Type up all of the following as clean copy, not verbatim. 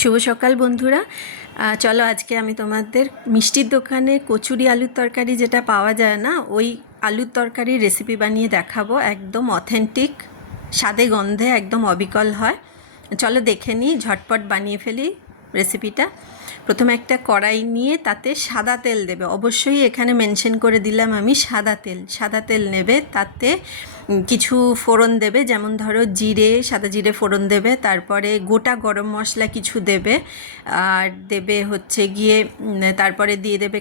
শুভ সকাল বন্ধুরা। চলো আজকে আমি তোমাদের মিষ্টির দোকানে কচুরি আলুর তরকারি যেটা পাওয়া যায় না, ওই আলুর তরকারির রেসিপি বানিয়ে দেখাবো। একদম অথেন্টিক, স্বাদে গন্ধে একদম অবিকল হয়। চলো দেখে নিই, ঝটপট বানিয়ে ফেলি রেসিপিটা। প্রথমে একটা কড়াই নিয়ে তাতে সাদা তেল দেবে, অবশ্যই এখানে মেনশন করে দিলাম আমি সাদা তেল নেবে। তাতে কিছু ফোড়ন দেবে, যেমন ধরো জিরে, সাদা জিরে ফোড়ন দেবে, তারপরে গোটা গরম মশলা কিছু দেবে, আর দেবে হচ্ছে গিয়ে তারপরে দিয়ে দেবে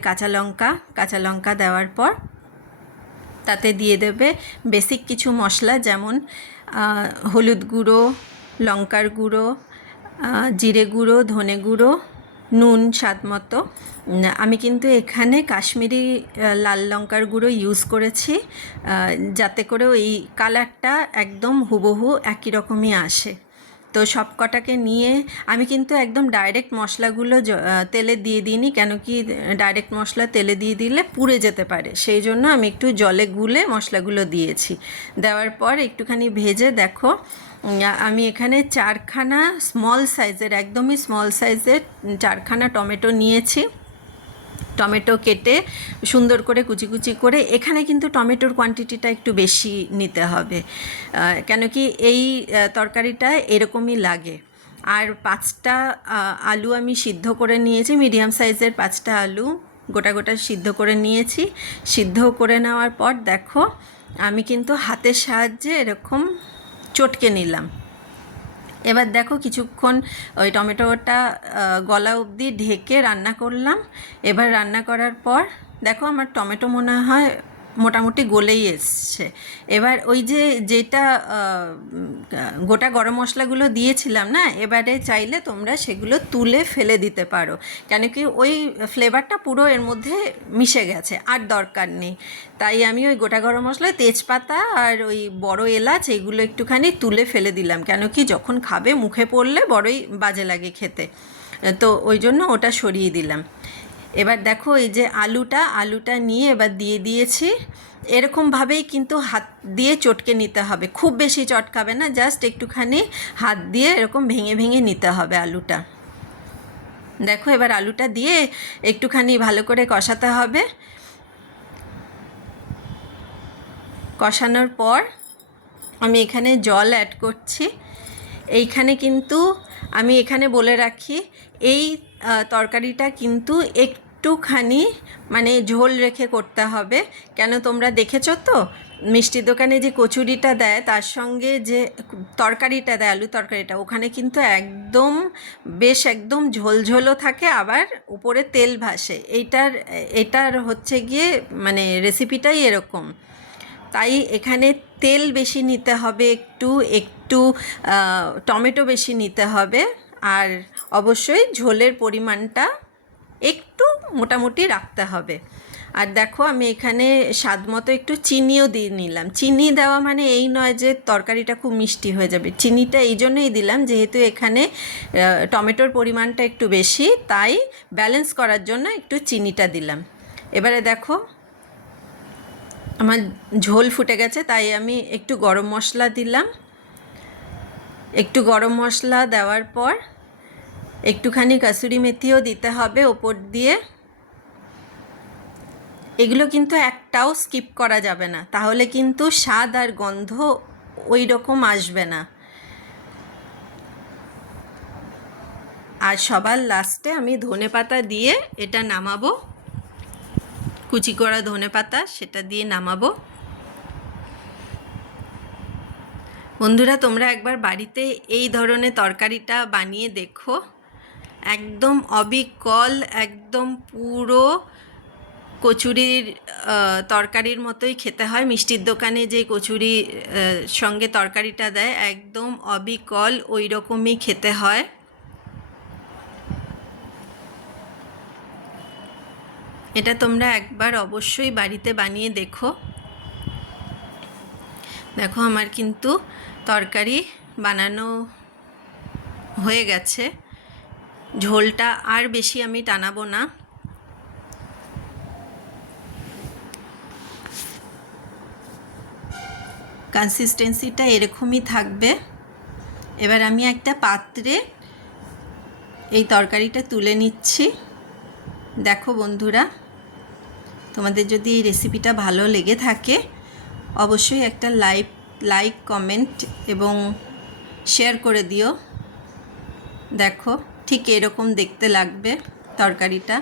কাঁচা লঙ্কা দেওয়ার পর তাতে দিয়ে দেবে বেসিক কিছু মশলা, যেমন হলুদ গুঁড়ো, লঙ্কার গুঁড়ো, জিরে গুঁড়ো, ধনে গুঁড়ো, নুন স্বাদ মতো। আমি কিন্তু এখানে কাশ্মীরি লাল লঙ্কার গুঁড়ো ইউজ করেছি, যাতে করে ওই কালারটা একদম হুবহু একই রকমই আসে। তো সব কটাকে নিয়ে আমি কিন্তু একদম ডাইরেক্ট মশলাগুলো তেলে দিয়ে দিইনি, কেন কি ডাইরেক্ট মশলা তেলে দিয়ে দিলে পুড়ে যেতে পারে, সেই জন্য আমি একটু জলে গুলে মশলাগুলো দিয়েছি। দেওয়ার পর একটুখানি ভেজে দেখো, আমি এখানে চারখানা স্মল সাইজের, একদমই স্মল সাইজের চারখানা টমেটো নিয়েছি। টমেটো কেটে সুন্দর করে কুচি কুচি করে, এখানে কিন্তু টমেটোর কোয়ান্টিটিটা একটু বেশি নিতে হবে, কেন কি এই তরকারিটা এরকমই লাগে। আর 5টা আলু আমি সিদ্ধ করে নিয়েছি, মিডিয়াম সাইজের 5টা আলু গোটা গোটা সিদ্ধ করে নিয়েছি। সিদ্ধ করে নেওয়ার পর দেখো, আমি কিন্তু হাতের সাহায্যে এরকম চটকে নিলাম। এবার দেখো কিছুক্ষণ ওই টমেটোটা গলা অবধি ঢেকে রান্না করলাম। এবার রান্না করার পর দেখো আমার টমেটো মনে হয় মোটামুটি গলেই এসছে। এবার ওই যেটা গোটা গরম মশলাগুলো দিয়েছিলাম না, এবারে চাইলে তোমরা সেগুলো তুলে ফেলে দিতে পারো, কেন কি ওই ফ্লেভারটা পুরো এর মধ্যে মিশে গেছে, আর দরকার নেই। তাই আমি ওই গোটা গরম মশলা, তেজপাতা আর ওই বড় এলাচ এগুলো একটুখানি তুলে ফেলে দিলাম, কেন কি যখন খাবে মুখে পড়লে বড়ই বাজে লাগে খেতে, তো ওই জন্য ওটা সরিয়ে দিলাম। এবার দেখো এই যে আলুটা নিয়ে এবার দিয়ে দিয়েছি। এরকমভাবেই কিন্তু হাত দিয়ে চটকে নিতে হবে, খুব বেশি চটকাবে না, জাস্ট একটুখানি হাত দিয়ে এরকম ভেঙে ভেঙে নিতে হবে আলুটা। দেখো এবার আলুটা দিয়ে একটুখানি ভালো করে কষাতে হবে। কষানোর পর আমি এখানে জল অ্যাড করছি। এইখানে কিন্তু আমি এখানে বলে রাখি, এই তরকারিটা কিন্তু একটুখানি মানে ঝোল রেখে করতে হবে, কেন তোমরা দেখেছো তো মিষ্টির দোকানে যে কচুরিটা দেয় তার সঙ্গে যে তরকারিটা দেয়, আলু তরকারিটা, ওখানে কিন্তু একদম ঝোলঝোলও থাকে, আবার উপরে তেল ভাসে। এটার হচ্ছে গিয়ে মানে রেসিপিটাই এরকম। তাই এখানে তেল বেশি নিতে হবে, একটু টমেটো বেশি নিতে হবে, আর অবশ্যই ঝোলের পরিমাণটা একটু মোটামুটি রাখতে হবে। আর দেখো আমি এখানে স্বাদ মতো একটু চিনিও দিয়ে নিলাম। চিনি দেওয়া মানে এই নয় যে তরকারিটা খুব মিষ্টি হয়ে যাবে, চিনিটা এই জন্যই দিলাম যেহেতু এখানে টমেটোর পরিমাণটা একটু বেশি, তাই ব্যালেন্স করার জন্য একটু চিনিটা দিলাম। এবারে দেখো আমার ঝোল ফুটে গেছে, তাই আমি একটু গরম মশলা দিলাম। একটু গরম মশলা দেওয়ার পর একটুখানি কাসুরি মেথিও দিতে হবে ওপর দিয়ে। এগুলো কিন্তু একটাও স্কিপ করা যাবে না, তাহলে কিন্তু স্বাদ আর গন্ধ ওই রকম আসবে না। আর সবার লাস্টে আমি ধনেপাতা দিয়ে এটা নামাবো, কুচি করা ধনেপাতা সেটা দিয়ে নামাবো। বন্ধুরা তোমরা একবার বাড়িতে এই ধরনের তরকারিটা বানিয়ে দেখো, একদম অবিকল, একদম পুরো কচুরির তরকারির মতোই খেতে হয়। মিষ্টির দোকানে যে কচুরি সঙ্গে তরকারিটা দেয় একদম অবিকল ওই রকমই খেতে হয়। এটা তোমরা একবার অবশ্যই বাড়িতে বানিয়ে দেখো। দেখো আমার কিন্তু তরকারি বানানো হয়ে গেছে, ঝোলটা আর বেশি আমি টানাবো না। কনসিস্টেন্সিটা এরকমই থাকবে। এবার আমি একটা পাত্রে এই তরকারিটা তুলে নিচ্ছি। দেখো বন্ধুরা, তোমাদের যদি এই রেসিপিটা ভালো লেগে থাকে অবশ্যই একটা লাইক কমেন্ট এবং শেয়ার করে দিও। দেখো ঠিক এরকম দেখতে লাগবে তরকারিটা।